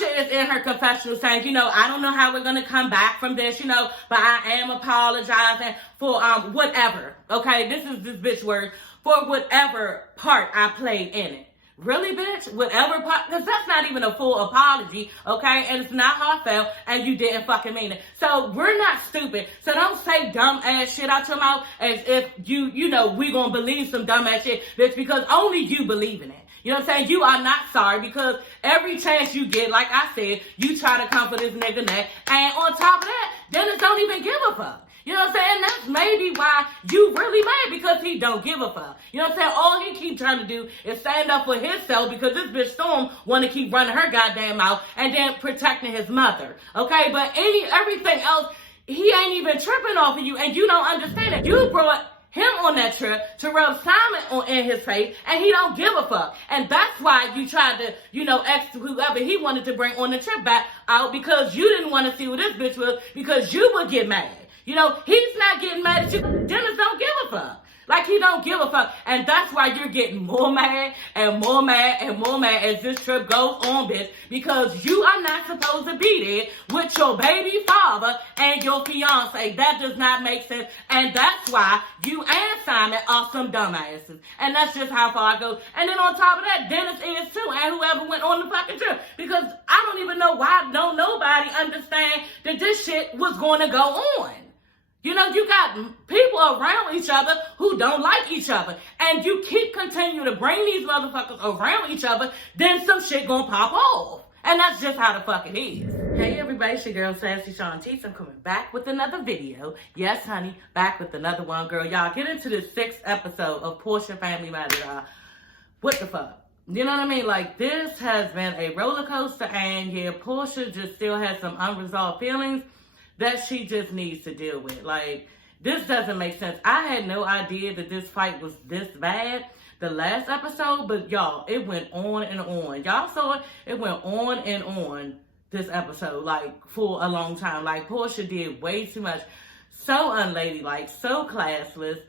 Porsha is in her confessional saying, I don't know how we're going to come back from this, but I am apologizing for whatever. Okay, this is this bitch word, for whatever part I played in it. Really, bitch? Whatever part? Because that's not even a full apology, okay? And it's not heartfelt, and you didn't fucking mean it. So we're not stupid. So don't say dumb ass shit out your mouth as if we gonna believe some dumb ass shit, bitch, because only you believe in it. You know what I'm saying? You are not sorry because every chance you get, like I said, you try to come for this nigga neck. And on top of that, Dennis don't even give a fuck. You know what I'm saying? That's maybe why you really mad, because he don't give a fuck. You know what I'm saying? All he keep trying to do is stand up for himself because this bitch Storm want to keep running her goddamn mouth and then protecting his mother. Okay? But everything else, he ain't even tripping off of you, and you don't understand it. You brought him on that trip to rub Simon in his face, and he don't give a fuck. And that's why you tried to, ex whoever he wanted to bring on the trip back out, because you didn't want to see what this bitch was, because you would get mad. He's not getting mad at you. Dennis don't give a fuck. Like, he don't give a fuck. And that's why you're getting more mad and more mad and more mad as this trip goes on, bitch. Because you are not supposed to be there with your baby father and your fiance. That does not make sense. And that's why you and Simon are some dumbasses. And that's just how far it goes. And then on top of that, Dennis is too. And whoever went on the fucking trip. Because I don't even know why don't nobody understand that this shit was going to go on. You got people around each other who don't like each other. And you keep continuing to bring these motherfuckers around each other, then some shit gonna pop off. And that's just how the fuck it is. Hey everybody, it's your girl sassyshawntice. I'm coming back with another video. Yes, honey, back with another one, girl. Y'all, get into the 6th episode of Porsha Family Matter, y'all. What the fuck? You know what I mean? Like, this has been a roller coaster, and yeah, Porsha just still has some unresolved feelings that she just needs to deal with. Like, this doesn't make sense. I had no idea that this fight was this bad the last episode, but y'all, it went on and on. Y'all saw it? It went on and on this episode, like, for a long time. Like, Porsha did way too much. So unladylike, so classless,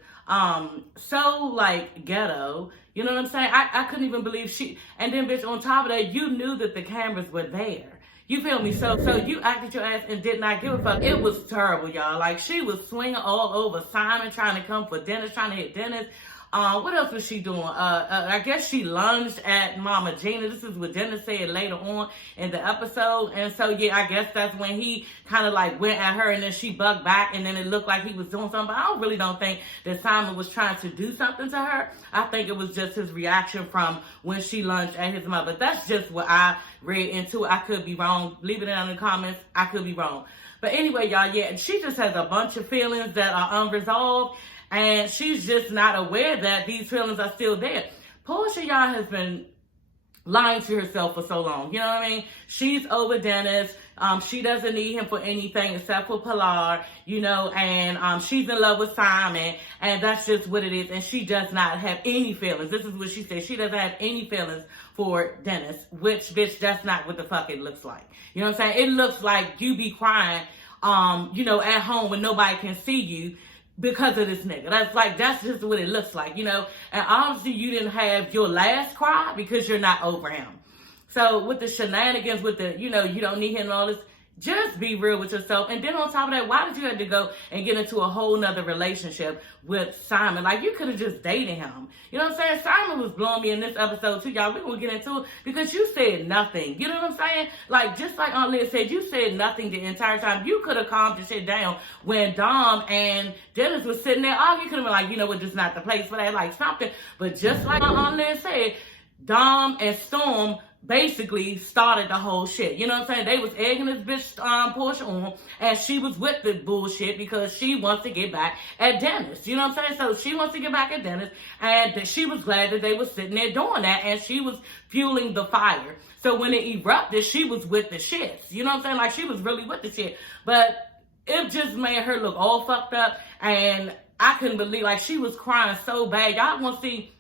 so, like, ghetto. You know what I'm saying? I couldn't even believe she... And then, bitch, on top of that, you knew that the cameras were there. You feel me? So you acted your ass and did not give a fuck. It was terrible, y'all. Like, she was swinging all over Simon, trying to come for Dennis, trying to hit Dennis. What else was she doing? I guess she lunged at Mama Gina. This is what Dennis said later on in the episode. And so, yeah, I guess that's when he kind of like went at her, and then she bugged back, and then it looked like he was doing something. But I really don't think that Simon was trying to do something to her. I think it was just his reaction from when she lunged at his mother. That's just what I read into it. I could be wrong. Leave it down in the comments. I could be wrong. But anyway, y'all, yeah, she just has a bunch of feelings that are unresolved. And she's just not aware that these feelings are still there. Porsha, y'all, has been lying to herself for so long. You know what I mean? She's over Dennis. She doesn't need him for anything except for Pilar, and she's in love with Simon, and that's just what it is. And she does not have any feelings. This is what she said. She doesn't have any feelings for Dennis, which, bitch, that's not what the fuck it looks like. You know what I'm saying? It looks like you be crying, at home when nobody can see you, because of this nigga. That's just what it looks like, And obviously you didn't have your last cry because you're not over him. So with the shenanigans, with the, you don't need him and all this, just be real with yourself. And then on top of that, why did you have to go and get into a whole nother relationship with Simon? Like, you could have just dated him. You know what I'm saying? Simon was blowing me in this episode too, y'all. We're going to get into it because you said nothing. You know what I'm saying? Like, just like Aunt Liz said, you said nothing the entire time. You could have calmed the shit down when Dom and Dennis was sitting there arguing. You could have been like, you know what, this is not the place for that, like something. But just like Aunt Liz said, Dom and Storm basically started the whole shit. You know what I'm saying? They was egging this bitch Porsha on, and she was with the bullshit because she wants to get back at Dennis. You know what I'm saying? So she wants to get back at Dennis, and she was glad that they was sitting there doing that, and she was fueling the fire. So when it erupted, she was with the shits. You know what I'm saying? Like, she was really with the shit. But it just made her look all fucked up, and I couldn't believe, like, she was crying so bad. Y'all want to see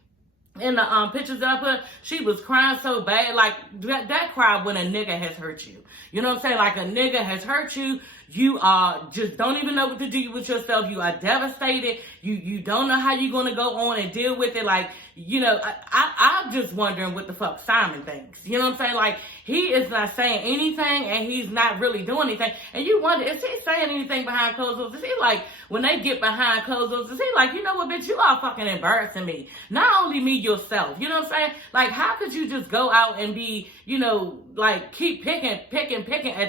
in the pictures that I put, she was crying so bad. Like, that cry when a nigga has hurt you. You know what I'm saying? Like, a nigga has hurt you. You are just don't even know what to do with yourself. You are devastated. You don't know how you're going to go on and deal with it. Like, I'm just wondering what the fuck Simon thinks. You know what I'm saying? Like, he is not saying anything, and he's not really doing anything. And you wonder, is he saying anything behind closed doors? Is he like, when they get behind closed doors, is he like, you know what, bitch, you are fucking embarrassing me. Not only me, yourself. You know what I'm saying? Like, how could you just go out and be, like, keep picking at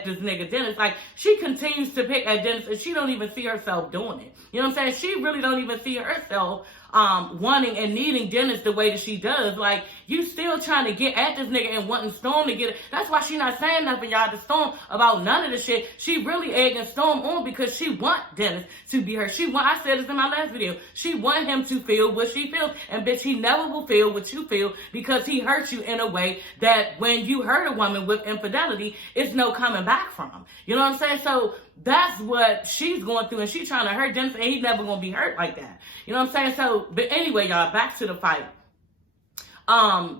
this nigga Dennis? Like, she continues to pick at Dennis, and she don't even see herself doing it. You know what I'm saying? She really don't even see herself wanting and needing Dennis the way that she does. Like, you still trying to get at this nigga and wanting Storm to get it. That's why she not saying nothing, y'all, to Storm about none of the shit. She really egging Storm on because she want Dennis to be her. I said this in my last video. She want him to feel what she feels. And bitch, he never will feel what you feel because he hurt you in a way that when you hurt a woman with infidelity, it's no coming back from. You know what I'm saying? So that's what she's going through, and she's trying to hurt Dennis, and he's never going to be hurt like that. You know what I'm saying? So, but anyway, y'all, back to the fight.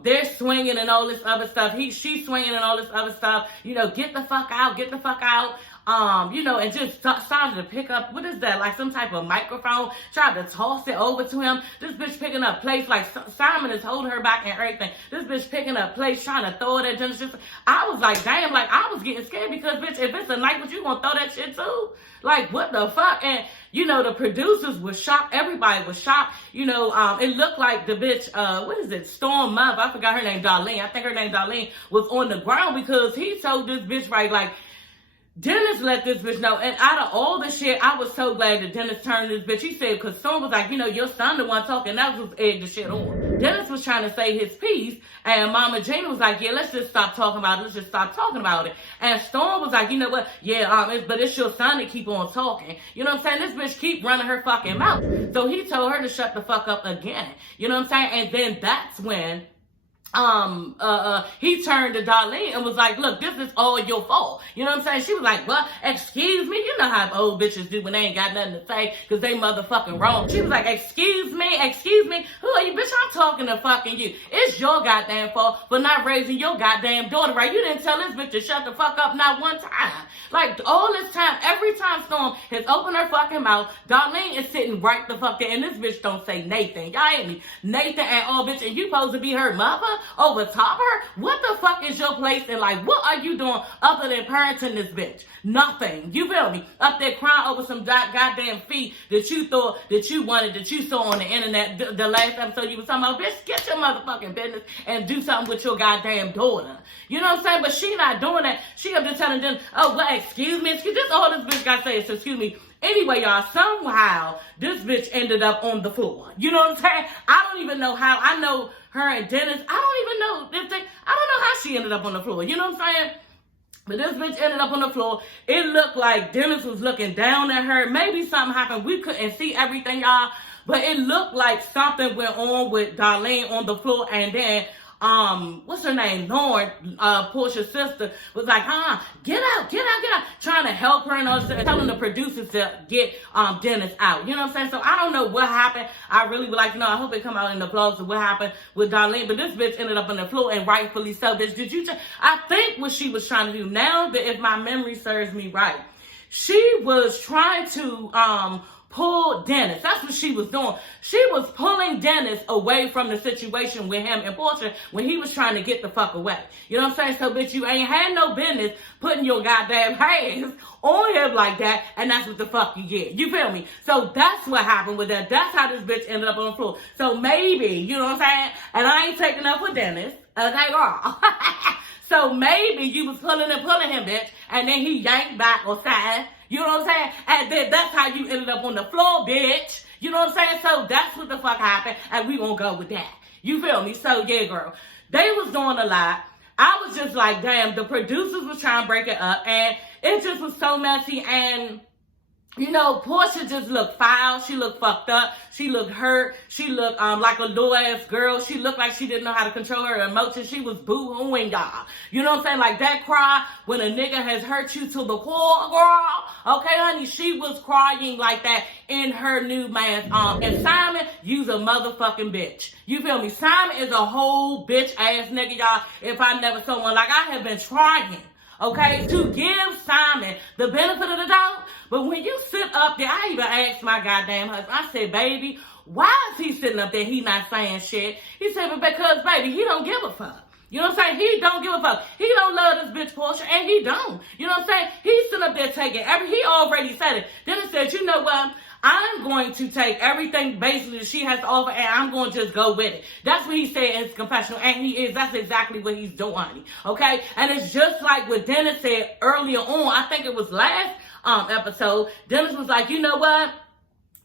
They're swinging and all this other stuff. She's swinging and all this other stuff. Get the fuck out, get the fuck out. And just started to pick up, what is that, like some type of microphone, tried to toss it over to him. This bitch picking up plates, like Simon is holding her back and everything. This bitch picking up plates, trying to throw it at Dennis. I was like, damn, like, I was getting scared because, bitch, if it's a night, what you gonna throw that shit too? Like, what the fuck? And, the producers were shocked. Everybody was shocked. It looked like the bitch, Storm Mother, I forgot her name, Darlene. I think her name, Darlene, was on the ground because he told this bitch, right, like, Dennis let this bitch know, and out of all the shit, I was so glad that Dennis turned this bitch. He said, because Storm was like, your son the one talking, that was egged the shit on. Dennis was trying to say his piece, and Mama Gina was like, yeah, let's just stop talking about it. Let's just stop talking about it. And Storm was like, you know what? Yeah, but it's your son that keep on talking. You know what I'm saying? This bitch keep running her fucking mouth. So he told her to shut the fuck up again. You know what I'm saying? And then that's when he turned to Darlene and was like, look, this is all your fault. You know what I'm saying? She was like, well, excuse me. You know how old bitches do when they ain't got nothing to say because they motherfucking wrong. She was like, excuse me. Who are you? Bitch, I'm talking to fucking you. It's your goddamn fault for not raising your goddamn daughter right. You didn't tell this bitch to shut the fuck up not one time. Like, all this time, every time Storm has opened her fucking mouth, Darlene is sitting right the fuck there, and this bitch don't say Nathan. Y'all ain't me. Nathan at all, bitch, and you supposed to be her mother over top her? What the fuck is your place in life? What are you doing other than parenting this bitch? Nothing. You feel me? Up there crying over some goddamn feet that you thought that you wanted, that you saw on the internet. The last episode you was talking about, bitch, get your motherfucking business and do something with your goddamn daughter. You know what I'm saying? But she not doing that. She up there telling them, oh, well, excuse me. This all this bitch got to say is, excuse me. Anyway, y'all, somehow this bitch ended up on the floor. You know what I'm saying? I don't even know how. I know her and Dennis. I don't even know I don't know how she ended up on the floor. You know what I'm saying? But this bitch ended up on the floor. It looked like Dennis was looking down at her. Maybe something happened. We couldn't see everything, y'all. But it looked like something went on with Darlene on the floor. And then, what's her name? Lauren, Porsha's sister, was like, get out. Trying to help her and all this, telling the producers to get Dennis out. You know what I'm saying? So I don't know what happened. I really would like to know. I hope it come out in the vlogs of what happened with Darlene. But this bitch ended up on the floor, and rightfully so. Bitch, did you I think what she was trying to do now, that if my memory serves me right, she was trying to pull Dennis. That's what she was doing. She was pulling Dennis away from the situation with him and Porsha when he was trying to get the fuck away. You know what I'm saying? So, bitch, you ain't had no business putting your goddamn hands on him like that, and that's what the fuck you get. You feel me? So that's what happened with that. That's how this bitch ended up on the floor. So maybe, you know what I'm saying? And I ain't taking up with Dennis. Okay, girl. So maybe you was pulling him, bitch, and then he yanked back or side. You know what I'm saying? And then that's how you ended up on the floor, bitch. You know what I'm saying? So that's what the fuck happened, and we gonna go with that. You feel me? So yeah, girl. They was doing a lot. I was just like, damn, the producers was trying to break it up, and it just was so messy. And Porsha just looked foul. She looked fucked up. She looked hurt. She looked like a little ass girl. She looked like she didn't know how to control her emotions. She was boo-hooing, y'all. You know what I'm saying? Like that cry when a nigga has hurt you to the core, girl. Okay, honey, she was crying like that in her new man's arm. And Simon, you's a motherfucking bitch. You feel me? Simon is a whole bitch ass nigga, y'all. If I never saw one, like I have been trying, okay, to give Simon the benefit of the doubt. But when you sit up there, I even asked my goddamn husband, I said, baby, why is he sitting up there, he not saying shit? He said, but because, baby, he don't give a fuck. You know what I'm saying? He don't give a fuck. He don't love this bitch Porsha, and he don't. You know what I'm saying? He's sitting up there taking he already said it. Then he said, you know what? I'm going to take everything basically that she has to offer, and I'm going to just go with it. That's what he said in his confessional, and he is. That's exactly what he's doing, honey. Okay? And it's just like what Dennis said earlier on. I think it was last episode. Dennis was like, you know what?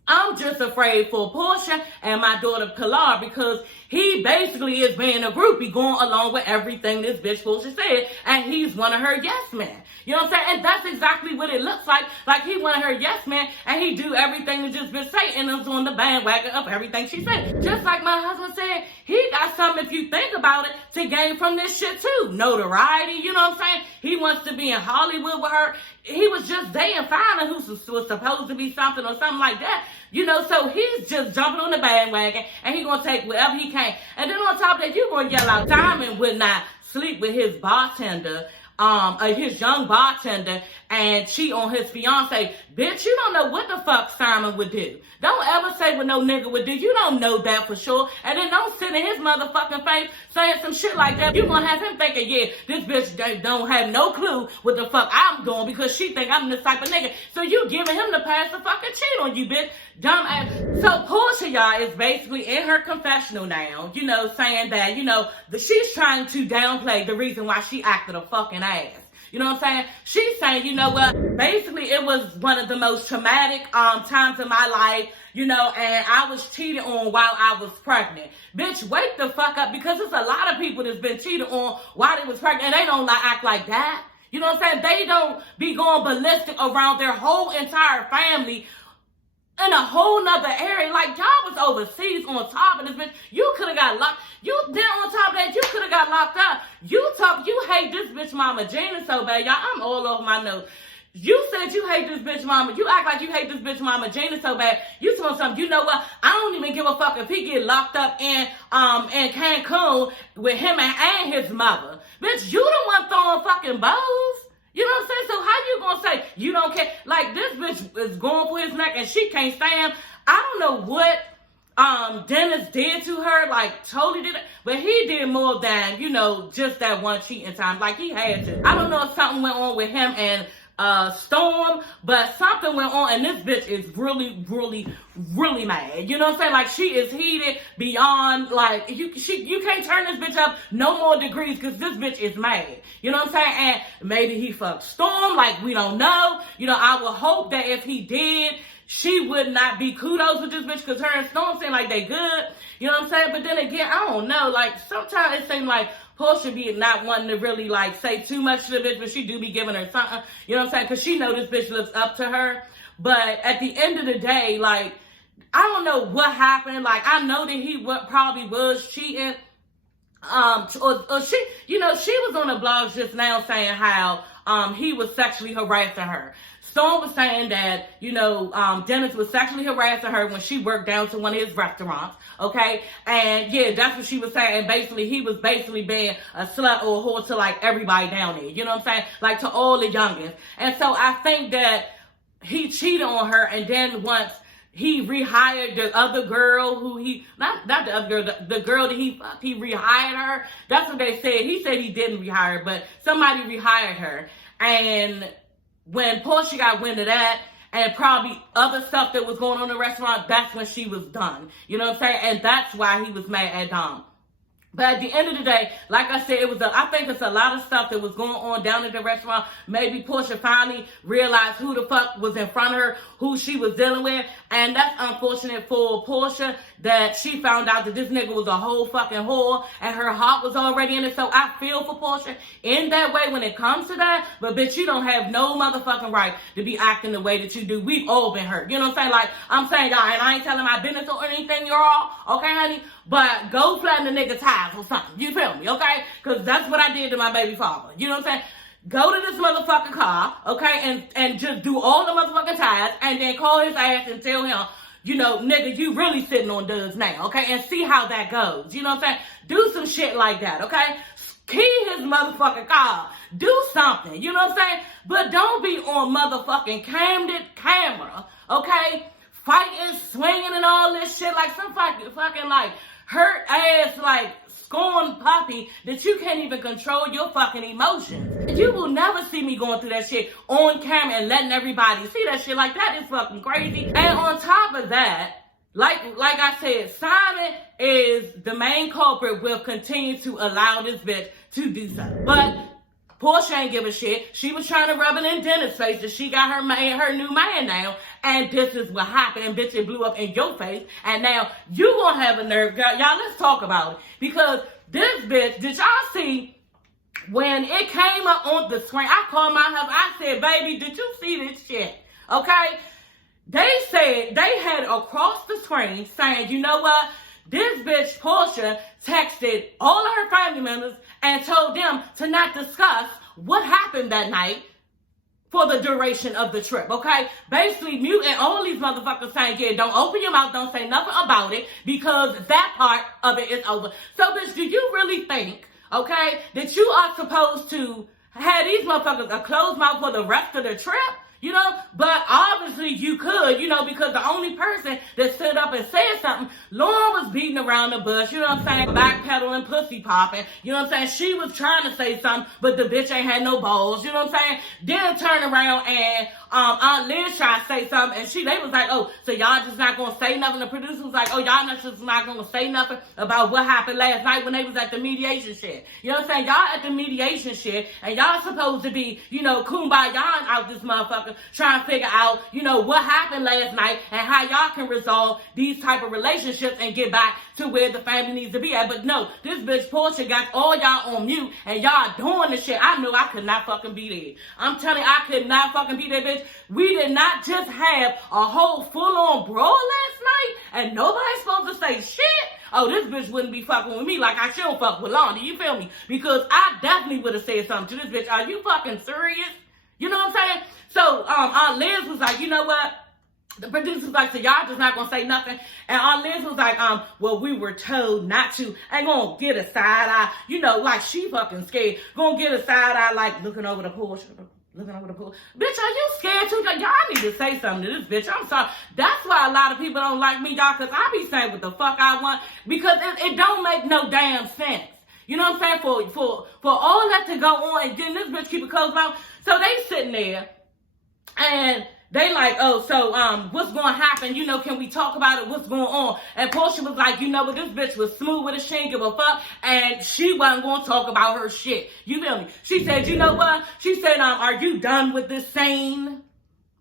I'm just afraid for Porsha and my daughter Pilar because he basically is being a groupie going along with everything this bitch Porsha said, and he's one of her yes men. You know what I'm saying? And that's exactly what it looks like. Like he one of her yes men, and he do everything that this bitch say, and is on the bandwagon of everything she said. Just like my husband said, he got something, if you think about it, to gain from this shit too. Notoriety, you know what I'm saying? He wants to be in Hollywood with her. He was just dating Fowler, who was supposed to be something or something like that. You know, so he's just jumping on the bandwagon, and he gonna take whatever he can. And then on top of that, you gonna yell out, Diamond would not sleep with his bartender, his young bartender, and cheat on his fiance. Bitch, you don't know what the fuck Simon would do. Don't ever say what no nigga would do. You don't know that for sure. And then don't sit in his motherfucking face saying some shit like that. You gonna have him thinking, yeah, this bitch don't have no clue what the fuck I'm doing because she think I'm this type of nigga. So you giving him the pass to fucking cheat on you, bitch. Dumb ass. So Porsha, y'all, is basically in her confessional now, you know, saying that, you know, she's trying to downplay the reason why she acted a fucking ass. You know what I'm saying? She's saying, you know what? Basically, it was one of the most traumatic times in my life, you know, and I was cheated on while I was pregnant. Bitch, wake the fuck up, because there's a lot of people that's been cheated on while they was pregnant, and they don't act like that. You know what I'm saying? They don't be going ballistic around their whole entire family in a whole nother area. Like, y'all was overseas on top of this bitch. You could have got locked. Then on top of that, you could have got locked up. You hate this bitch mama Gina so bad. Y'all, I'm all over my notes. You said you hate this bitch mama. You act like you hate this bitch mama Gina so bad. You told something. You know what? I don't even give a fuck if he get locked up in Cancun with him and his mother. Bitch, you the one throwing fucking bows. You know what I'm saying? So how you gonna say you don't care? Like, this bitch is going for his neck and she can't stand him. I don't know what Dennis did to her, like totally did it, but he did more than, you know, just that one cheating time. Like, he had to. I don't know if something went on with him and Storm, but something went on, and this bitch is really, really, really mad. You know what I'm saying? Like, she is heated beyond, like, you can't turn this bitch up no more degrees, because this bitch is mad. You know what I'm saying? And maybe he fucked Storm, like, we don't know. You know, I would hope that if he did, she would not be kudos with this bitch, because her and Storm seem like they good. You know what I'm saying? But then again, I don't know. Like, sometimes it seems like Porsha be not wanting to really, like, say too much to the bitch, but she do be giving her something. You know what I'm saying? Because she know this bitch looks up to her. But at the end of the day, like, I don't know what happened. Like, I know that he probably was cheating. Or she, you know, she was on the blogs just now saying how he was sexually harassing her. Storm was saying that, you know, Dennis was sexually harassing her when she worked down to one of his restaurants, okay? And, yeah, that's what she was saying. And basically, he was basically being a slut or a whore to, like, everybody down there. You know what I'm saying? Like, to all the youngins. And so I think that he cheated on her, and then once he rehired the other girl who not the other girl, the girl that he rehired her. That's what they said. He said he didn't rehire her, but somebody rehired her. And when Porsha got wind of that, and probably other stuff that was going on in the restaurant, that's when she was done. You know what I'm saying? And that's why he was mad at Dom. But at the end of the day, like I said, I think it's a lot of stuff that was going on down at the restaurant. Maybe Porsha finally realized who the fuck was in front of her, who she was dealing with. And that's unfortunate for Porsha that she found out that this nigga was a whole fucking whore and her heart was already in it. So I feel for Porsha in that way when it comes to that. But bitch, you don't have no motherfucking right to be acting the way that you do. We've all been hurt. You know what I'm saying? Like, I'm saying, y'all, and I ain't telling my business or anything, y'all. Okay, honey? But go flatten the nigga's tires or something. You feel me? Okay? Because that's what I did to my baby father. You know what I'm saying? Go to this motherfucking car, okay, and just do all the motherfucking tires, and then call his ass and tell him, you know, nigga, you really sitting on duds now, okay, and see how that goes. You know what I'm saying? Do some shit like that, okay? Key his motherfucking car. Do something, you know what I'm saying? But don't be on motherfucking candid camera, okay, fighting, swinging, and all this shit like some fucking like hurt ass like scorned puppy that you can't even control your fucking emotions. You will never see me going through that shit on camera and letting everybody see that shit. Like, that is fucking crazy. And on top of that, like I said, Simon is the main culprit. Will continue to allow this bitch to do so. But Porsha ain't give a shit. She was trying to rub it in Dennis' face that she got her new man now. And this is what happened. And bitch, it blew up in your face. And now you gonna have a nerve. Girl, y'all, let's talk about it. Because this bitch, did y'all see when it came up on the screen? I called my husband. I said, baby, did you see this shit? Okay? They said, they had across the screen saying, you know what? This bitch, Porsha, texted all of her family members and told them to not discuss what happened that night for the duration of the trip, okay? Basically, muting all these motherfuckers saying, yeah, don't open your mouth, don't say nothing about it, because that part of it is over. So, bitch, do you really think, okay, that you are supposed to have these motherfuckers a closed mouth for the rest of the trip? You know, but obviously you could, you know, because the only person that stood up and said something, Lauren was beating around the bush, you know what I'm saying, backpedaling, pussy popping, you know what I'm saying, she was trying to say something, but the bitch ain't had no balls, you know what I'm saying, then turn around and Aunt Liz tried to say something, and they was like, oh, so y'all just not gonna say nothing? The producer was like, oh, y'all just not gonna say nothing about what happened last night when they was at the mediation shit. You know what I'm saying? Y'all at the mediation shit, and y'all supposed to be, you know, kumbaya out this motherfucker, trying to figure out, you know, what happened last night and how y'all can resolve these type of relationships and get back to where the family needs to be at. But no, this bitch Porsha got all y'all on mute, and y'all doing the shit. I knew I could not fucking be there. I'm telling you, I could not fucking be there, bitch. We did not just have a whole full-on brawl last night, and nobody's supposed to say shit. Oh, this bitch wouldn't be fucking with me like I should fuck with Lonnie, you feel me? Because I definitely would have said something to this bitch. Are you fucking serious? You know what I'm saying? So, Aunt Liz was like, you know what? The producer was like, so y'all just not gonna say nothing? And Aunt Liz was like, well, we were told not to. Ain't gonna get a side eye, you know, like she fucking scared. Gonna get a side eye, like looking over the Porsche. Looking over the pool. Bitch, are you scared too? Y'all need to say something to this bitch. I'm sorry. That's why a lot of people don't like me, y'all, because I be saying what the fuck I want, because it don't make no damn sense. You know what I'm saying? For all that to go on, and then this bitch keep it closed mouth. So they sitting there, and they like, oh, so what's going to happen? You know, can we talk about it? What's going on? And Porsha was like, you know what? This bitch was smooth with it. She didn't give a fuck. And she wasn't going to talk about her shit. You feel me? She said, you know what? She said, are you done with this scene?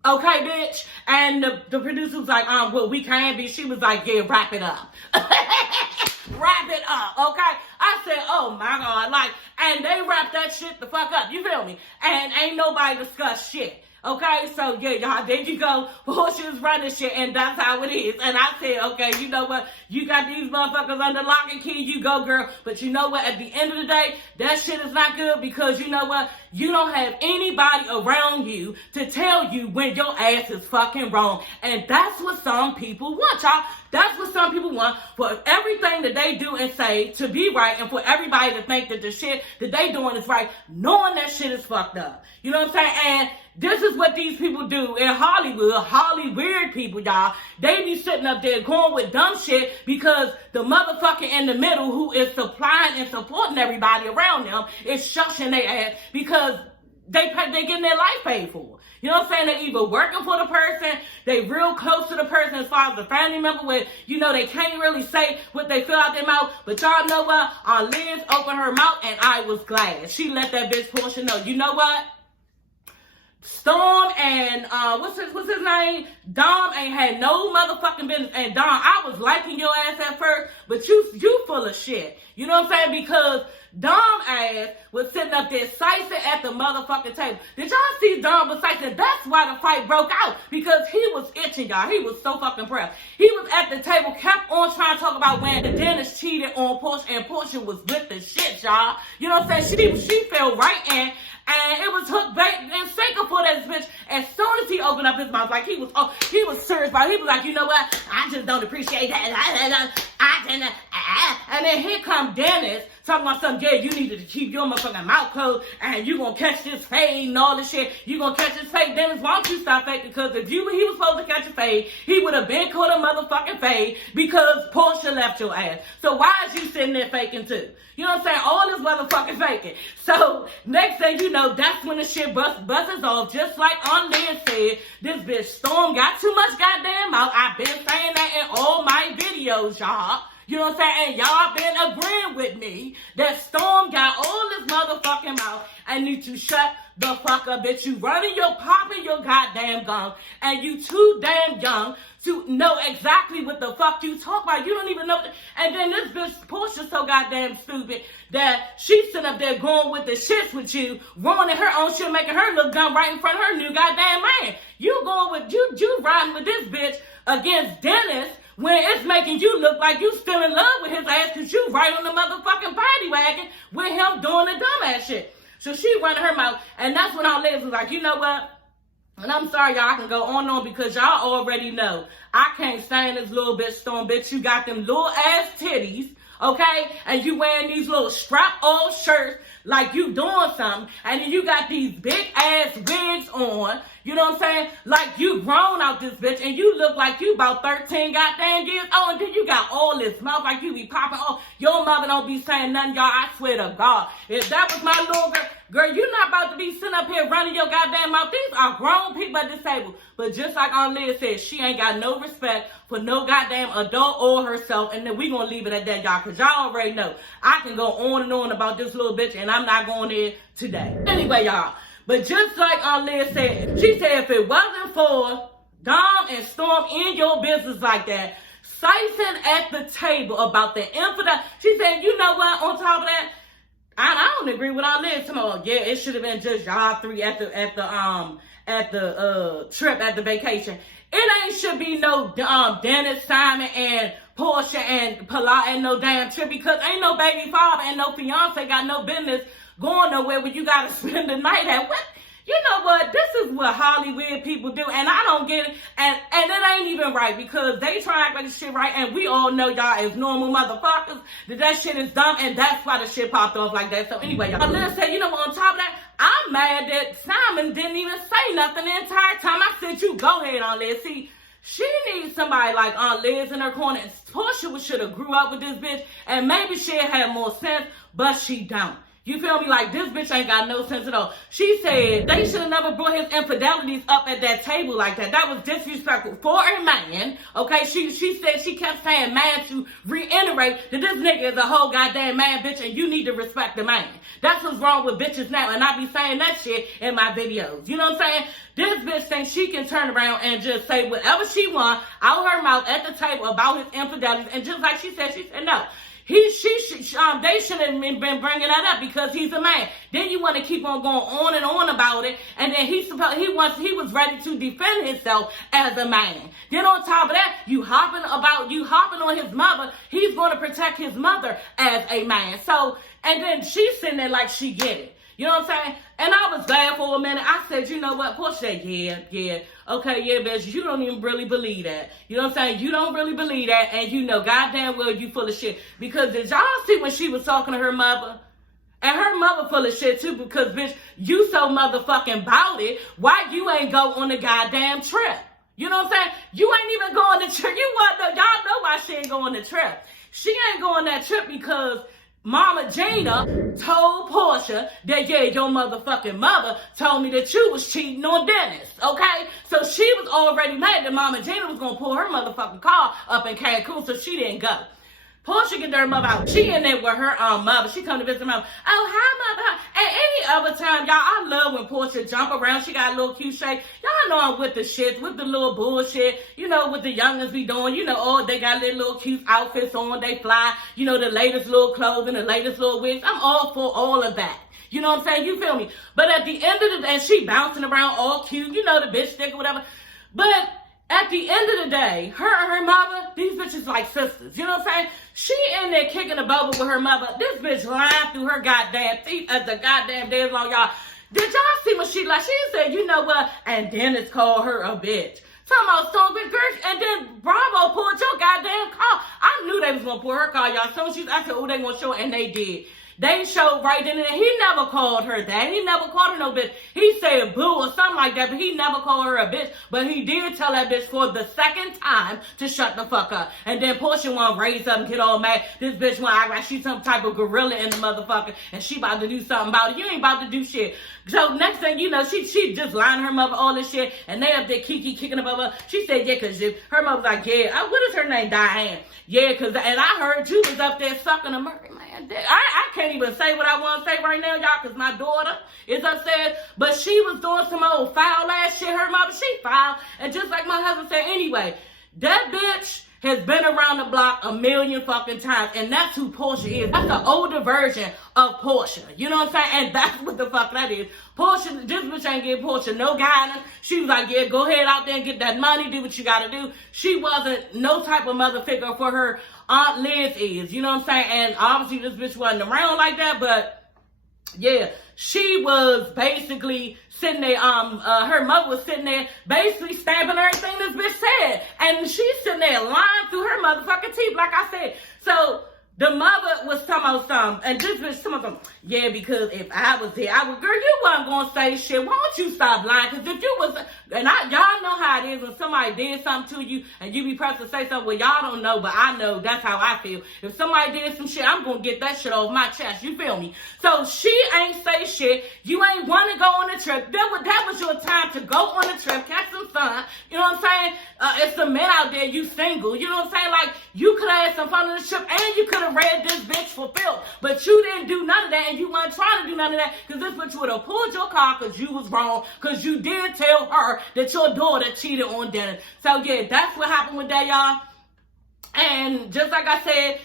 Okay, bitch. And the producer was like, well, we can be. She was like, yeah, wrap it up. Wrap it up, okay? I said, oh my God. Like, and they wrapped that shit the fuck up. You feel me? And ain't nobody discuss shit. Okay, so yeah, y'all, there you go. Porsha's running shit, and that's how it is. And I said, okay, you know what? You got these motherfuckers under lock and key. You go, girl. But you know what? At the end of the day, that shit is not good, because you know what? You don't have anybody around you to tell you when your ass is fucking wrong. And that's what some people want, y'all. That's what some people want, for everything that they do and say to be right, and for everybody to think that the shit that they doing is right, knowing that shit is fucked up. You know what I'm saying? And this is what these people do in Hollywood. Hollywood people, y'all. They be sitting up there going with dumb shit because the motherfucker in the middle who is supplying and supporting everybody around them is shushing their ass because they getting their life paid for. You know what I'm saying? They either working for the person, they real close to the person as far as the family member, where, you know, they can't really say what they feel out their mouth. But y'all know what? Liz opened her mouth, and I was glad. She let that bitch Porsha know. You know what? Storm and what's his name? Dom ain't had no motherfucking business. And Dom, I was liking your ass at first, but you full of shit. You know what I'm saying? Because Dom ass was sitting up there sicing at the motherfucking table. Did y'all see Dom was sicing? That's why the fight broke out, because he was itching, y'all. He was so fucking proud. He was at the table, kept on trying to talk about when Dennis cheated on Porsha, and Porsha was with the shit, y'all. You know what I'm saying? She fell right in. And it was hook, bait, and sinker for that bitch. As soon as he opened up his mouth, like he was serious about it. He was like, you know what? I just don't appreciate that. And then here come Dennis talking about something, yeah, you needed to keep your motherfucking mouth closed, and you gonna catch this fade and all this shit. You gonna catch this fade. Dennis, why don't you stop faking? Because if he was supposed to catch a fade, he would have been caught a motherfucking fade because Porsha left your ass. So why is you sitting there faking too? You know what I'm saying? All this motherfucking faking. So next thing you know, that's when the shit busts off. Just like Liz said, this bitch Storm got too much goddamn mouth. I've been saying that in all my videos, y'all. You know what I'm saying? And y'all been agreeing with me that Storm got all this motherfucking mouth. I need to shut the fuck up, bitch. You popping your goddamn gum, and you too damn young to know exactly what the fuck you talk about. You don't even know. And then this bitch Porsha so goddamn stupid that she's sitting up there going with the shits with you, ruining her own shit, making her look dumb right in front of her new goddamn man. You riding with this bitch against Dennis, when it's making you look like you still in love with his ass because you right on the motherfucking party wagon with him doing the dumbass shit. So she running her mouth, and that's when Liz was like, you know what? And I'm sorry, y'all, I can go on and on because y'all already know I can't stand this little bitch Storm, bitch. You got them little ass titties, okay? And you wearing these little strap-on shirts like you doing something, and then you got these big ass wigs on, you know what I'm saying? Like you grown out this bitch, and you look like you about 13 goddamn years old, and then you got all this mouth like you be popping off. Your mother don't be saying nothing, y'all, I swear to God. If that was my little girl, you not about to be sitting up here running your goddamn mouth. These are grown people at this table. But just like Liz said, she ain't got no respect for no goddamn adult or herself, and then we gonna leave it at that, y'all, because y'all already know I can go on and on about this little bitch, and I'm not going there today. Anyway, y'all, but just like Liz said, she said if it wasn't for Dom and Storm in your business like that, slicing at the table about the infidel, she said, you know what, on top of that, I don't agree with Liz. Yeah, it should have been just y'all three at the trip, at the vacation. It ain't should be no Dennis, Simon, and Porsha and Pilar and no damn trip, because ain't no baby father and no fiance got no business going nowhere where you gotta spend the night at. What? You know what? This is what Hollywood people do, and I don't get it. And it ain't even right, because they try to act like this shit right, and we all know y'all as normal motherfuckers that shit is dumb, and that's why the shit popped off like that. So anyway, y'all, Liz said, you know what, on top of that, I'm mad that Simon didn't even say nothing the entire time. I said, you go ahead, Liz. See, she needs somebody like Liz in her corner. Porsha should have grew up with this bitch, and maybe she'd have more sense, but she don't. You feel me? Like, this bitch ain't got no sense at all. She said they should have never brought his infidelities up at that table like that. That was disrespectful for a man, okay? She said, she kept saying man to reiterate that this nigga is a whole goddamn man, bitch, and you need to respect the man. That's what's wrong with bitches now, and I be saying that shit in my videos. You know what I'm saying? This bitch thinks she can turn around and just say whatever she wants out her mouth at the table about his infidelities, and just like she said no. They shouldn't have been bringing that up because he's a man. Then you want to keep on going on and on about it, and then he was ready to defend himself as a man. Then on top of that, you hopping on his mother. He's going to protect his mother as a man. So, and then she's sitting there like she get it. You know what I'm saying? And I was glad for a minute. I said, you know what? Porsha said, yeah. Okay, yeah, bitch, you don't even really believe that. You know what I'm saying? You don't really believe that, and you know goddamn well you full of shit. Because did y'all see when she was talking to her mother? And her mother full of shit too, because, bitch, you so motherfucking bout it. Why you ain't go on the goddamn trip? You know what I'm saying? You ain't even go on the trip. Y'all know why she ain't going on the trip. She ain't going on that trip because Mama Gina told Porsha that, yeah, your motherfucking mother told me that you was cheating on Dennis, okay? So she was already mad that Mama Gina was going to pull her motherfucking car up in Cancun, so she didn't go. Porsha get her mother out. She in there with her mother. She come to visit her mother. Oh, hi, mother. And any other time, y'all, I love when Porsha jump around. She got a little cute shape. Y'all know I'm with the shit, with the little bullshit. You know, what the youngins be doing. You know, they got their little cute outfits on. They fly. You know, the latest little clothing, the latest little wigs. I'm all for all of that. You know what I'm saying? You feel me? But at the end of the day, she bouncing around all cute. You know, the bitch stick or whatever. But at the end of the day, her and her mother, these bitches like sisters. You know what I'm saying? She in there kicking the bubble with her mother. This bitch lying through her goddamn teeth at the goddamn dance long, y'all. Did y'all see what she like? She said, you know what? And Dennis called her a bitch. Talking about so big girl. And then Bravo pulled your goddamn car. I knew they was going to pull her car, y'all. So I said, oh, they going to show it. And they did. They showed right then and there. He never called her that. He never called her no bitch. He said boo or something like that, but he never called her a bitch. But he did tell that bitch for the second time to shut the fuck up. And then Porsha want to raise up and get all mad. This bitch want to act like she's some type of gorilla in the motherfucker, and she about to do something about it. You ain't about to do shit. So next thing you know, she just lying her mother all this shit, and they up there kiki kicking above her. She said, yeah, cause her mother was like, yeah, what is her name? Diane. Yeah, cause, and I heard you was up there sucking a Murray man dick. I can't even say what I want to say right now, y'all, cause my daughter is upstairs, but she was doing some old foul ass shit. Her mother, she foul, and just like my husband said, anyway, that bitch has been around the block a million fucking times, and that's who Porsha is. That's the older version of Porsha. You know what I'm saying? And that's what the fuck that is. Porsha, this bitch ain't give Porsha no guidance. She was like, yeah, go ahead out there and get that money, do what you gotta do. She wasn't no type of mother figure for her Aunt Liz is. You know what I'm saying? And obviously this bitch wasn't around like that, but yeah, she was basically sitting there, her mother was sitting there basically stamping everything this bitch said. And she's sitting there lying through her motherfucking teeth, like I said. So the mother was talking about something, and this bitch talking about something, yeah, because if I was there, I would, girl, you wasn't gonna say shit. Why don't you stop lying? Because if you was, and y'all know how it is when somebody did something to you, and you be pressed to say something, well, y'all don't know, but I know that's how I feel. If somebody did some shit, I'm gonna get that shit off my chest, you feel me? So she ain't say shit. You ain't want to go on a trip. That was your time to go on a trip, catch some sun. You know what I'm saying? It's some men out there, you single. You know what I'm saying? Like, you could have had some fun on the trip, and you could have read this bitch for filth. But you didn't do none of that, and you weren't trying to do none of that, because this bitch would have pulled your car because you was wrong, because you did tell her that your daughter cheated on Dennis. So, yeah, that's what happened with that, y'all. And just like I said,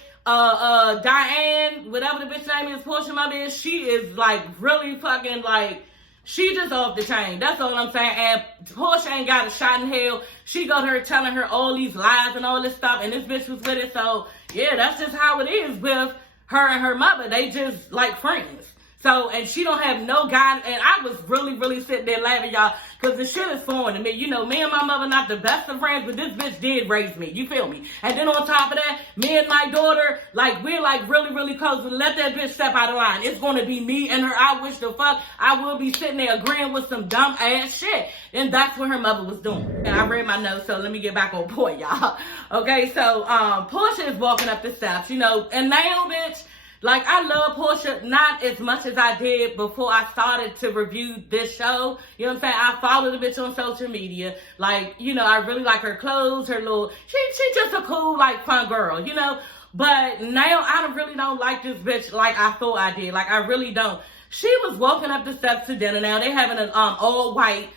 Diane, whatever the bitch name is, Porsha mother is, she is, like, really fucking, like, she just off the chain. That's all I'm saying. And Porsha ain't got a shot in hell. She got her telling her all these lies and all this stuff, and this bitch was with it. So, yeah, that's just how it is with her and her mother. They just like friends. So, and she don't have no guidance. And I was really, really sitting there laughing, y'all, because the shit is foreign to me. You know, me and my mother not the best of friends, but this bitch did raise me. You feel me? And then on top of that, me and my daughter, like, we're like really, really close. But let that bitch step out of line. It's going to be me and her. I wish the fuck I will be sitting there agreeing with some dumb ass shit. And that's what her mother was doing. And I read my notes, so let me get back on point, y'all. Okay, so Porsha is walking up the steps, you know, and now, bitch, like, I love Porsha not as much as I did before I started to review this show. You know what I'm saying? I follow the bitch on social media. Like, you know, I really like her clothes, her little, she's just a cool, like, fun girl, you know? But now I really don't like this bitch like I thought I did. Like, I really don't. She was walking up the steps to dinner. Now they having an all-white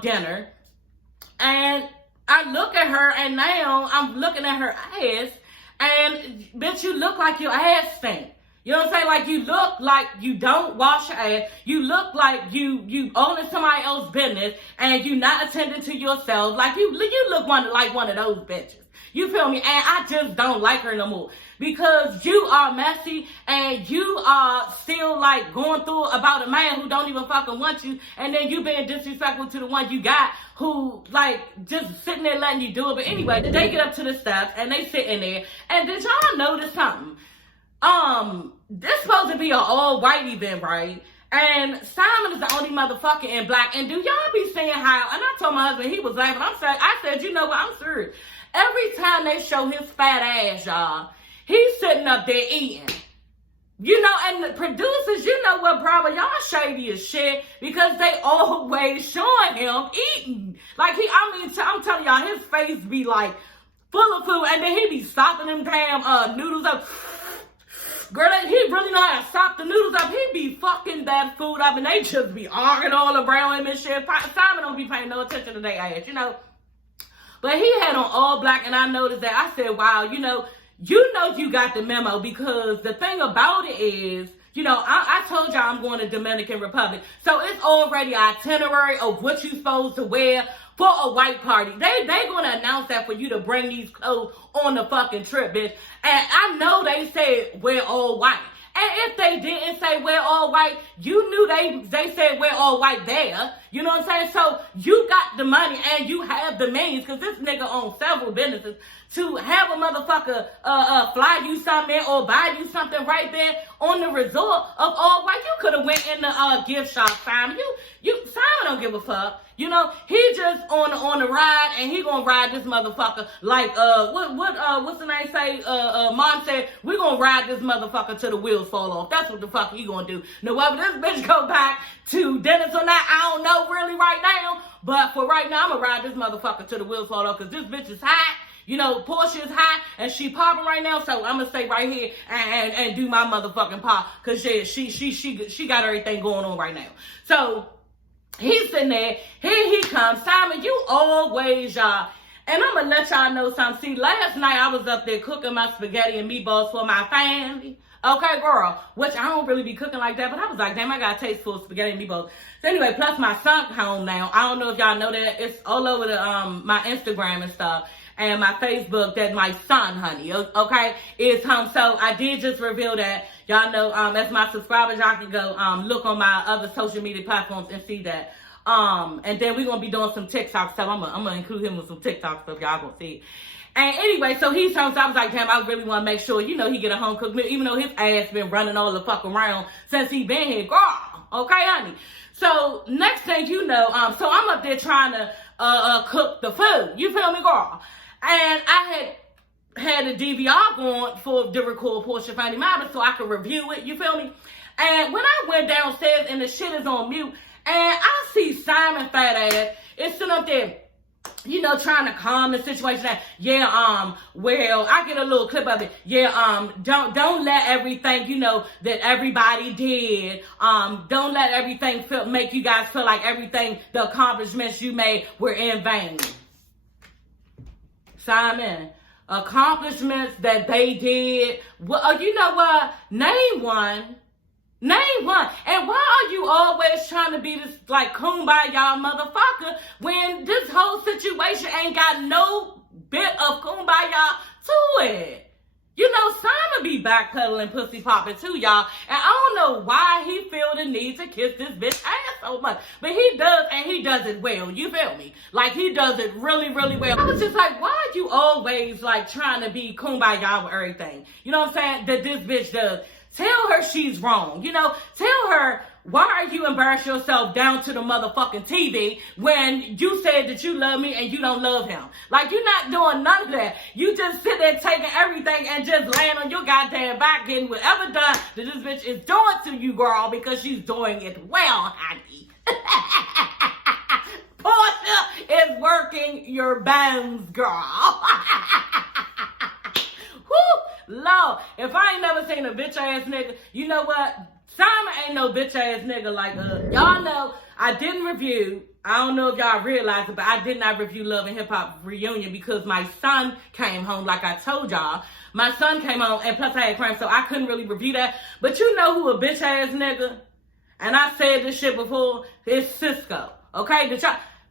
dinner. And I look at her, and now I'm looking at her ass, and bitch, you look like your ass stink. You know what I'm saying? Like, you look like you don't wash your ass. You look like you owning somebody else's business, and you not attending to yourself. Like, you look like one of those bitches. You feel me? And I just don't like her no more. Because you are messy, and you are still, like, going through about a man who don't even fucking want you, and then you being disrespectful to the one you got who, like, just sitting there letting you do it. But anyway, they get up to the steps, and they sitting there. And did y'all notice something? This supposed to be an all-white event, right? And Simon is the only motherfucker in black. And do y'all be seeing how, and I told my husband, he was laughing. I said, you know what, I'm serious. Every time they show his fat ass, y'all, he's sitting up there eating. You know, and the producers, you know what, brother, y'all shady as shit, because they always showing him eating. Like, I'm telling y'all, his face be like full of food, and then he be stopping them damn noodles up. Girl, he really know how to stop the noodles up. He be fucking that food up, and they just be arguing all around him and shit. Simon don't be paying no attention to their ass, you know. But he had on all black, and I noticed that. I said, wow, you know you got the memo, because the thing about it is, you know, I told y'all I'm going to Dominican Republic. So it's already an itinerary of what you supposed to wear for a white party. They going to announce that for you to bring these clothes on the fucking trip, bitch. And I know they said wear all white. And if they didn't say wear all white, you knew they said wear all white there. You know what I'm saying? So you got the money and you have the means, because this nigga owns several businesses, to have a motherfucker fly you something or buy you something right there on the resort of all white. You could have went in the gift shop, Simon. Simon don't give a fuck. You know, he just on the ride, and he gonna ride this motherfucker like what's the name say? Mom said, we gonna ride this motherfucker till the wheels fall off. That's what the fuck he gonna do. Now whether this bitch go back to Dennis or not, I don't know really right now. But for right now, I'm gonna ride this motherfucker till the wheels fall off, because this bitch is hot. You know, Porsha is hot and she popping right now, so I'm gonna stay right here and do my motherfucking pop, cause yeah, she got everything going on right now. So he's sitting there, here he comes. Simon, you always, y'all. And I'm gonna let y'all know something. See, last night I was up there cooking my spaghetti and meatballs for my family. Okay, girl, which I don't really be cooking like that, but I was like, damn, I got a taste for spaghetti and meatballs. So anyway, plus my son home now. I don't know if y'all know that. It's all over the my Instagram and stuff. And my Facebook, that my son, honey, okay, is home. So I did just reveal that. Y'all know, as my subscribers, y'all can go look on my other social media platforms and see that. And then we're going to be doing some TikTok stuff. I'm gonna include him with some TikTok stuff. Y'all going to see. And anyway, so he's home. So I was like, damn, I really want to make sure, you know, he get a home cooked meal, even though his ass been running all the fuck around since he been here. Girl, okay, honey. So next thing you know, so I'm up there trying to cook the food. You feel me, girl? And I had a DVR going for the record Porsha Funny Matters so I could review it. You feel me? And when I went downstairs and the shit is on mute, and I see Simon fat ass is sitting up there, you know, trying to calm the situation down. Yeah, well, I get a little clip of it. Yeah, don't let everything, you know, that everybody did, don't let everything make you guys feel like everything, the accomplishments you made were in vain. Simon, accomplishments that they did. Well, you know what? Name one. Name one. And why are you always trying to be this like kumbaya motherfucker when this whole situation ain't got no bit of kumbaya to it? You know, Simon be backpedaling pussy popping too, y'all. And I don't know why he feel the need to kiss this bitch ass so much. But he does, and he does it well. You feel me? Like, he does it really, really well. I was just like, why are you always, like, trying to be kumbaya with everything? You know what I'm saying? That this bitch does. Tell her she's wrong. You know, tell her, why are you embarrassing yourself down to the motherfucking TV when you said that you love me and you don't love him? Like, you're not doing none of that. You just sit there taking everything and just laying on your goddamn back, getting whatever done that this bitch is doing to you, girl, because she's doing it well, honey. Porsha is working your bones, girl. Whew, Lord, if I ain't never seen a bitch ass nigga, you know what? Simon ain't no bitch ass nigga like y'all know I didn't review. I don't know if y'all realize it, but I did not review Love and Hip Hop Reunion because my son came home, like I told y'all. My son came home, and plus I had cramps, so I couldn't really review that. But you know who a bitch ass nigga? And I said this shit before, it's Cisco. Okay?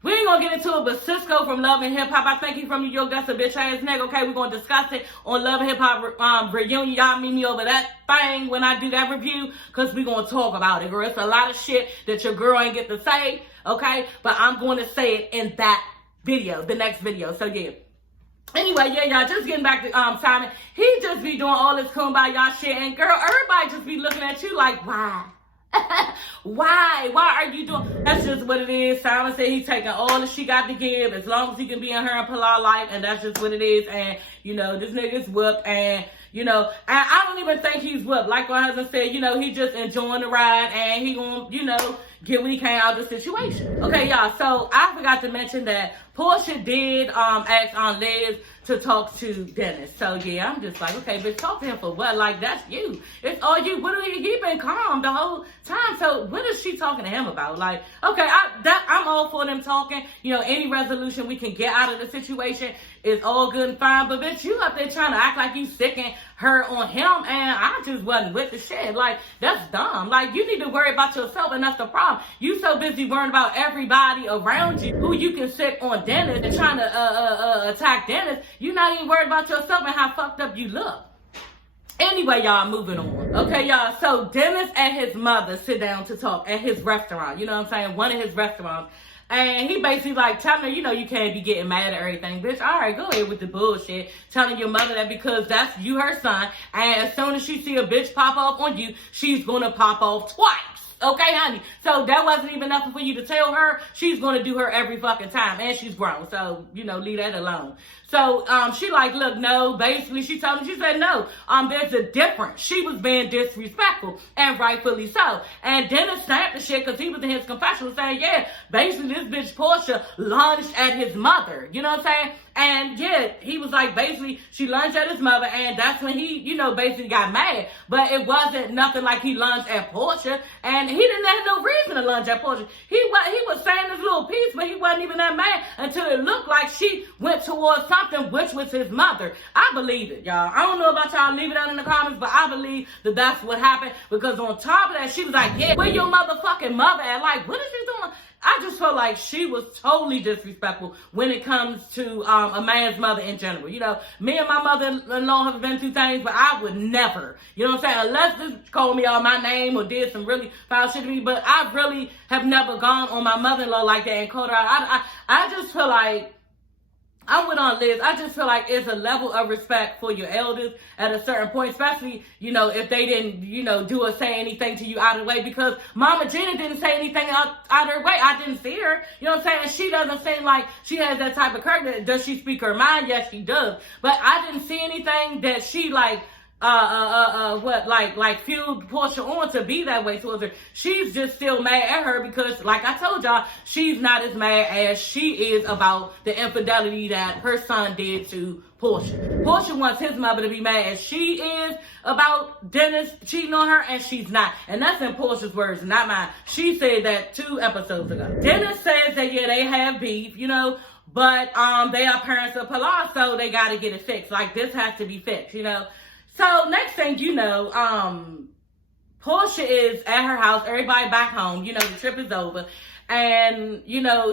We ain't gonna get into it, but Cisco from Love and Hip Hop, I think he's from New York. That's a bitch ass nigga. Okay, we're gonna discuss it on Love and Hip Hop Reunion. Y'all meet me over that thing when I do that review, because we're gonna talk about it, girl. It's a lot of shit that your girl ain't get to say, okay? But I'm going to say it in that video, the next video. So yeah. Anyway, yeah, y'all, just getting back to Simon. He just be doing all this kumbaya shit, and girl, everybody just be looking at you like, why? Why are you doing? That's just what it is. Simon said he's taking all that she got to give as long as he can be in her and Pilar life, and that's just what it is. And you know, this nigga's whooped, and you know, I don't even think he's whooped. Like my husband said, you know, he just enjoying the ride, and he gonna, you know, get what he can out of the situation. Okay, y'all. So I forgot to mention that Porsha did ask Aunt Liz to talk to Dennis. So yeah, I'm just like, okay, bitch, talk to him for what? Like, that's you. It's all you. What he been calm the whole time. So what is she talking to him about? Like, okay, I'm all for them talking. You know, any resolution we can get out of the situation is all good and fine. But bitch, you up there trying to act like you sticking her on him, and I just wasn't with the shit. Like, that's dumb. Like, you need to worry about yourself, and that's the problem. You so busy worrying about everybody around you who you can sick on Dennis and trying to attack Dennis. You're not even worried about yourself and how fucked up you look. Anyway, y'all, moving on. Okay, y'all, so Dennis and his mother sit down to talk at his restaurant. You know what I'm saying? One of his restaurants. And he basically like telling her, you can't be getting mad at everything. Bitch, all right, go ahead with the bullshit. Telling your mother that because that's you, her son. And as soon as she see a bitch pop off on you, she's going to pop off twice. Okay, honey? So that wasn't even nothing for you to tell her. She's going to do her every fucking time. And she's grown. So, leave that alone. So, she like, look, no, basically, she told him, she said, no, there's a difference. She was being disrespectful, and rightfully so. And Dennis snapped the shit because he was in his confessional saying, yeah, basically, this bitch Porsha lunged at his mother. You know what I'm saying? And yeah, he was like, basically, she lunged at his mother, and that's when he, basically got mad. But it wasn't nothing like he lunged at Porsha, and he didn't have no reason to lunge at Porsha. He was saying this little piece, but he wasn't even that mad until it looked like she went towards something, which was his mother. I believe it, y'all. I don't know about y'all. Leave it out in the comments, but I believe that that's what happened, because on top of that, she was like, yeah, where your motherfucking mother at? Like, what is she doing? I just felt like she was totally disrespectful when it comes to a man's mother in general. Me and my mother-in-law have been through things, but I would never, what I'm saying, unless this called me out my name or did some really foul shit to me, but I really have never gone on my mother-in-law like that and called her out. I just feel like, I'm with Aunt Liz. I just feel like it's a level of respect for your elders at a certain point, especially, if they didn't, do or say anything to you out of the way, because Mama Gina didn't say anything out of her way. I didn't see her. You know what I'm saying? She doesn't seem like she has that type of character. Does she speak her mind? Yes, she does. But I didn't see anything that she fueled Porsha on to be that way towards her. She's just still mad at her because, like I told y'all, she's not as mad as she is about the infidelity that her son did to Porsha. Porsha wants his mother to be mad as she is about Dennis cheating on her, and she's not. And that's in Porsha's words, not mine. She said that 2 episodes ago. Dennis says that, yeah, they have beef, but they are parents of Pilar, so they got to get it fixed. Like, this has to be fixed, So, next thing you know, Porsha is at her house, everybody back home, the trip is over, and,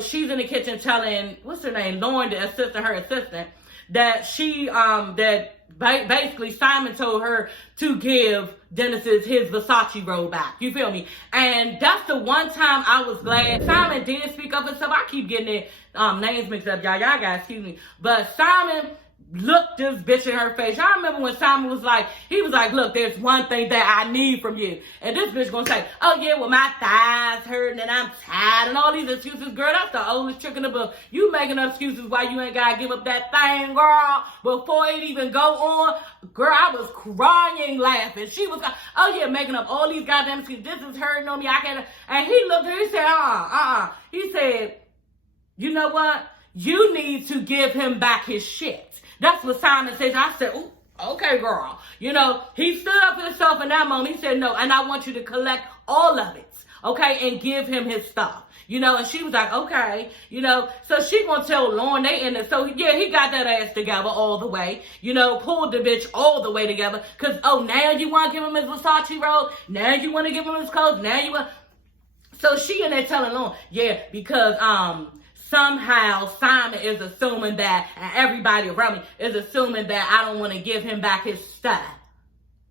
she's in the kitchen telling, what's her name, Lauren, her assistant, that basically Simon told her to give Dennis's his Versace robe back. You feel me? And that's the one time I was glad Simon did speak up and stuff. I keep getting their names mixed up, y'all. Y'all guys, excuse me. But Simon looked this bitch in her face. Y'all remember when Simon was like, look, there's one thing that I need from you. And this bitch gonna say, oh yeah, well my thighs hurting and I'm tired and all these excuses. Girl, that's the oldest trick in the book. You making up excuses why you ain't gotta give up that thing, girl. Before it even go on, girl, I was crying laughing. She was like, oh yeah, making up all these goddamn excuses. This is hurting on me. I can't. And he looked at her, he said, He said, you know what? You need to give him back his shit. That's what Simon says. I said, ooh, okay, girl. He stood up for himself in that moment. He said, no, and I want you to collect all of it, okay, and give him his stuff. And she was like, okay, so she gonna tell Lauren they in it. So yeah, he got that ass together all the way, pulled the bitch all the way together. Cause, now you want to give him his Versace robe? Now you want to give him his clothes? Now you want. So she in there telling Lauren, yeah, because, somehow Simon is assuming that, and everybody around me is assuming that I don't want to give him back his stuff.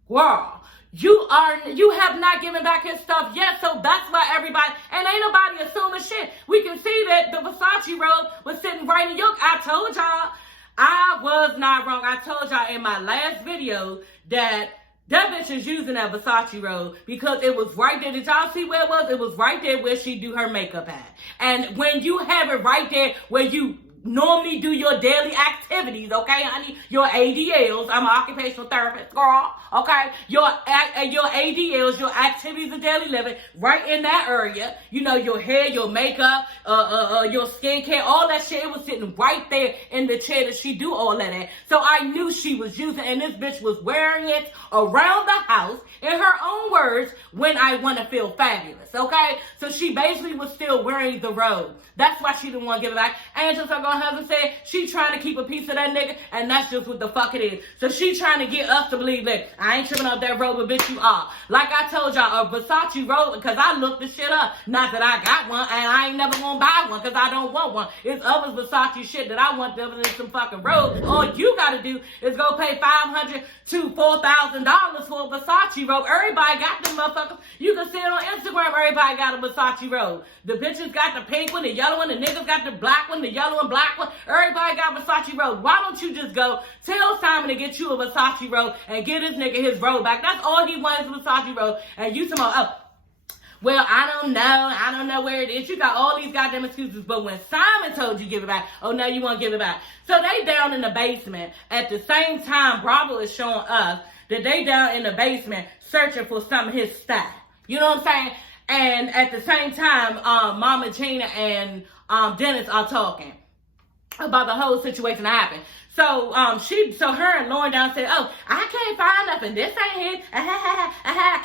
Girl, you have not given back his stuff yet, so that's why everybody, and ain't nobody assuming shit. We can see that the Versace robe was sitting right in your, I told y'all, I was not wrong. I told y'all in my last video that bitch is using that Versace robe because it was right there. Did y'all see where it was? It was right there where she do her makeup at. And when you have it right there where you normally do your daily activities, okay, honey? Your ADLs. I'm an occupational therapist, girl, okay? Your ADLs, your activities of daily living, right in that area. Your hair, your makeup, your skincare, all that shit. It was sitting right there in the chair that she do all of that. So I knew she was using, and this bitch was wearing it around the house, in her own words, when I want to feel fabulous, okay? So she basically was still wearing the robe. That's why she didn't want to give it back. And just like, my husband said, she trying to keep a piece of that nigga, and that's just what the fuck it is. So she trying to get us to believe that I ain't tripping off that robe, but bitch, you are. Like I told y'all, a Versace robe, because I looked the shit up. Not that I got one, and I ain't never gonna buy one, because I don't want one. It's other Versace shit that I want other than some fucking robes. All you gotta do is go pay $500 to $4,000 for a Versace robe. Everybody got them motherfuckers. You can see it on Instagram. Everybody got a Versace robe. The bitches got the pink one, the yellow one, the niggas got the black one, the yellow and black one. Everybody got Versace robe. Why don't you just go tell Simon to get you a Versace robe and get this nigga his robe back? That's all he wants is a Versace robe. And you tomorrow, well, I don't know where it is. You got all these goddamn excuses. But when Simon told you give it back, oh, now you want to give it back. So they down in the basement. At the same time, Bravo is showing us that they down in the basement searching for some of his stuff. You know what I'm saying? And at the same time, Mama Gina and Dennis are talking about the whole situation that happened. So her and Lauren down said, oh, I can't find nothing. This ain't it.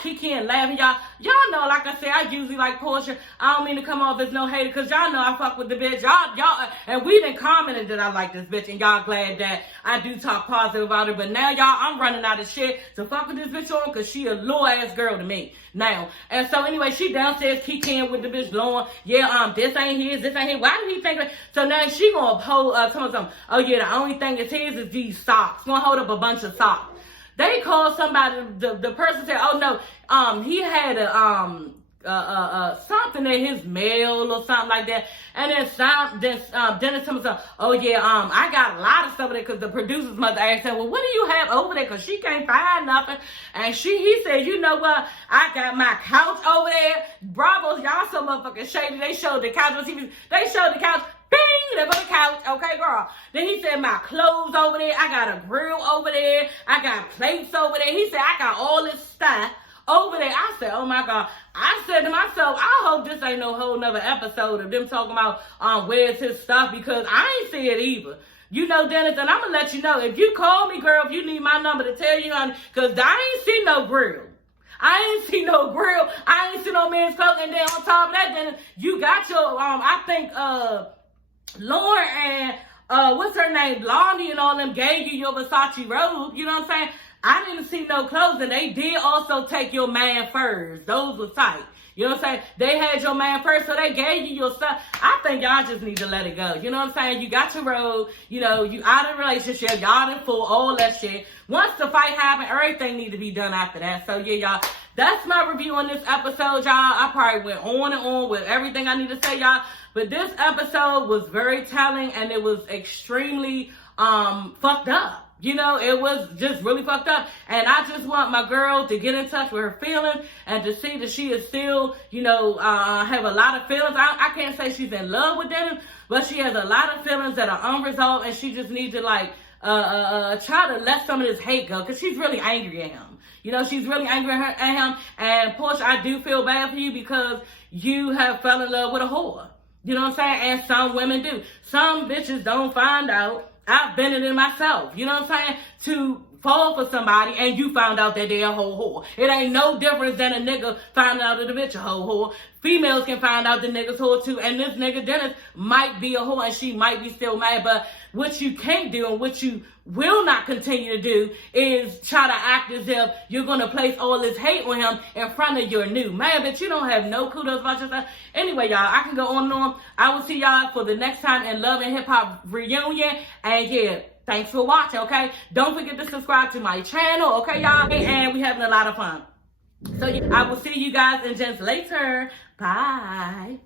Kiki and laughing, y'all. Y'all know, like I said, I usually like Porsha. I don't mean to come off as no hater, because y'all know I fuck with the bitch. Y'all, and we done commented that I like this bitch, and y'all glad that I do talk positive about her. But now, y'all, I'm running out of shit to fuck with this bitch on, because she a little ass girl to me now. And so anyway, she downstairs kicking with the bitch Lauren. Yeah, this ain't his, this ain't his. Why did he think that? So now she gonna hold tell me something. Oh yeah, the only thing that's his is these socks. Gonna hold up a bunch of socks. They called somebody, the person said, oh no, he had a something in his mail or something like that. And then Dennis told me, oh yeah, I got a lot of stuff there, because the producer's mother asked him, well, what do you have over there? Because she can't find nothing. And he said, you know what? I got my couch over there. Bravo's, y'all so motherfucking shady. They showed the couch on TV. They showed the couch. Bing! There go the couch. Okay, girl. Then he said, my clothes over there. I got a grill over there. I got plates over there. He said, I got all this stuff over there. I said, oh my God. I said to myself, I hope this ain't no whole nother episode of them talking about where's his stuff, because I ain't see it either. You know, Dennis, and I'm going to let you know, if you call me, girl, if you need my number to tell you, because I ain't see no grill. I ain't see no grill. I ain't see no men's clothes. And then on top of that, Dennis, you got your, I think, Lauren and, what's her name, Blondie and all them gave you your Versace robe. You know what I'm saying? I didn't see no clothes, and they did also take your man furs. Those were tight. You know what I'm saying? They had your man first, so they gave you your stuff. I think y'all just need to let it go. You know what I'm saying? You got your robe. You know, you out of relationship. Y'all done full, all that shit. Once the fight happened, everything need to be done after that. So, yeah, y'all. That's my review on this episode, y'all. I probably went on and on with everything I need to say, y'all. But this episode was very telling, and it was extremely fucked up. You know, it was just really fucked up. And I just want my girl to get in touch with her feelings and to see that she is still, you know, have a lot of feelings. I can't say she's in love with them, but she has a lot of feelings that are unresolved, and she just needs to, like, try to let some of this hate go, because she's really angry at him. You know, she's really angry at him. And Porsha, I do feel bad for you, because you have fell in love with a whore. You know what I'm saying? And some women do. Some bitches don't find out. I've been in it myself, you know what I'm saying, to fall for somebody and you found out that they're a whole whore. It ain't no difference than a nigga finding out that the bitch a whole whore. Females can find out the nigga's whore too, and this nigga Dennis might be a whore and she might be still mad, but what you can't do and what you will not continue to do is try to act as if you're going to place all this hate on him in front of your new man, but you don't have no kudos about yourself. Anyway, y'all, I can go on and on. I will see y'all for the next time in Love and Hip Hop reunion, and yeah, thanks for watching, okay? Don't forget to subscribe to my channel, okay, y'all? And we having a lot of fun. So I will see you guys in just later. Bye.